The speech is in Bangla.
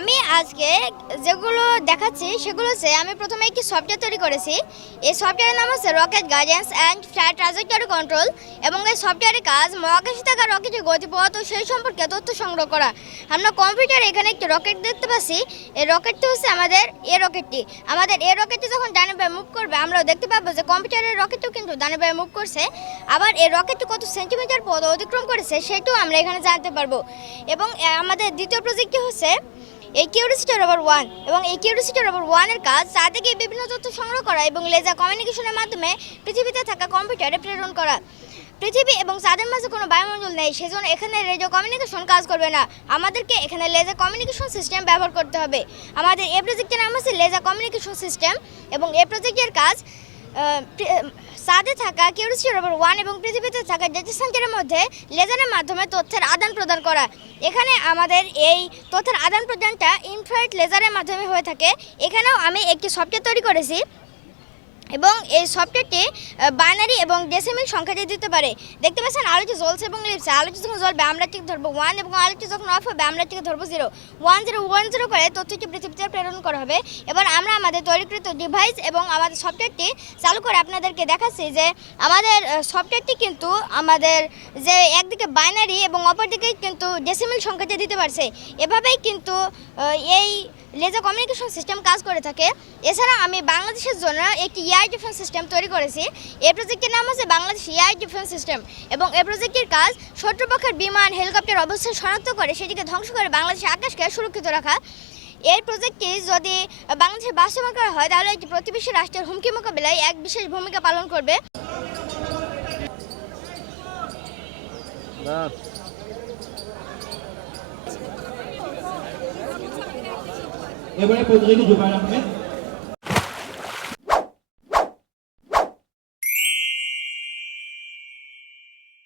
আমি আজকে যেগুলো দেখাচ্ছি, সেগুলো হচ্ছে আমি প্রথমে একটি সফটওয়্যার তৈরি করেছি। এই সফটওয়্যারের নাম হচ্ছে rocket guidance and trajectory control এবং এই সফটওয়্যারের কাজ মহাকাশে থাকা রকেটের গতিপথ ও সেই সম্পর্কে তথ্য সংগ্রহ করা। আমরা কম্পিউটারে এখানে একটি রকেট দেখতে পাচ্ছি। এই রকেটটি হচ্ছে আমাদের এ রকেটটি আমাদের এ রকেটটি যখন ডানে বায়ে মুভ করবে, আমরাও দেখতে পাবো যে কম্পিউটারের রকেটও কিন্তু ডানে বায়ে মুভ করছে। আবার এই রকেটটি কত সেন্টিমিটার পথ অতিক্রম করেছে, সেটিও আমরা এখানে জানতে পারব। এবং আমাদের দ্বিতীয় প্রজেক্টটি হচ্ছে এই কিউরিসিটি ওয়ান এবং এই কিউরিসিটি ওয়ানের কাজ চা থেকে বিভিন্ন তথ্য সংগ্রহ করা এবং লেজার কমিউনিকেশনের মাধ্যমে পৃথিবীতে থাকা কম্পিউটারে প্রেরণ করা। পৃথিবী এবং চাঁদের মাঝে কোনো বায়ুমণ্ডল নেই, সেজন্য এখানে রেডিও কমিউনিকেশন কাজ করবে না। আমাদেরকে এখানে লেজার কমিউনিকেশন সিস্টেম ব্যবহার করতে হবে। আমাদের এই প্রজেক্টের নাম হচ্ছে লেজার কমিউনিকেশন সিস্টেম এবং এই প্রজেক্টের কাজ চাঁদে থাকা কিউরিসিটি রোভার ওয়ান এবং পৃথিবীতে থাকা ডেটা সেন্টারের মধ্যে লেজারের মাধ্যমে তথ্যের আদান প্রদান করা। এখানে আমাদের এই তথ্যের আদান প্রদানটা ইনফ্রাইট লেজারের মাধ্যমে হয়ে থাকে। এখানেও আমি একটি সফটওয়্যার তৈরি করেছি। এবং এই সফটওয়্যারটি বাইনারি এবং ডেসিমিল সংখ্যাটি দিতে পারে। দেখতে পাচ্ছেন আলোটি জ্বলছে এবং লিপছে আলোটি যখন জ্বলবে, আমরা ঠিক ধরবো ওয়ান এবং আলোটি যখন অফ হবে, আমরা ঠিক ধরবো zero one zero one zero করে তথ্যটি পৃথিবীতে প্রেরণ করা হবে। এবার আমরা আমাদের তৈরিকৃত ডিভাইস এবং আমাদের সফটওয়্যারটি চালু করে আপনাদেরকে দেখাচ্ছি যে আমাদের সফটওয়্যারটি কিন্তু আমাদের যে একদিকে বাইনারি এবং অপরদিকে কিন্তু ডেসিমিল সংখ্যাটি দিতে পারছে। এভাবেই কিন্তু এই লেজার কমিউনিকেশন সিস্টেম কাজ করে থাকে। এছাড়া আমি বাংলাদেশের জন্য একটি এআই ডিফেন্স সিস্টেম তৈরি করেছি। এই প্রজেক্টের নাম হচ্ছে বাংলাদেশ এআই ডিফেন্স সিস্টেম এবং এই প্রজেক্টের কাজ শত্রুপক্ষের বিমান, হেলিকপ্টার অবস্থান শনাক্ত করে সেটিকে ধ্বংস করে বাংলাদেশের আকাশকে সুরক্ষিত রাখা। এই প্রজেক্টটি যদি বাংলাদেশে বাস্তবায়ন করা হয়, তাহলে এটি প্রতিবেশী রাষ্ট্রের হুমকি মোকাবিলায় এক বিশেষ ভূমিকা পালন করবে। et voilà, Podrini, je vais la remettre.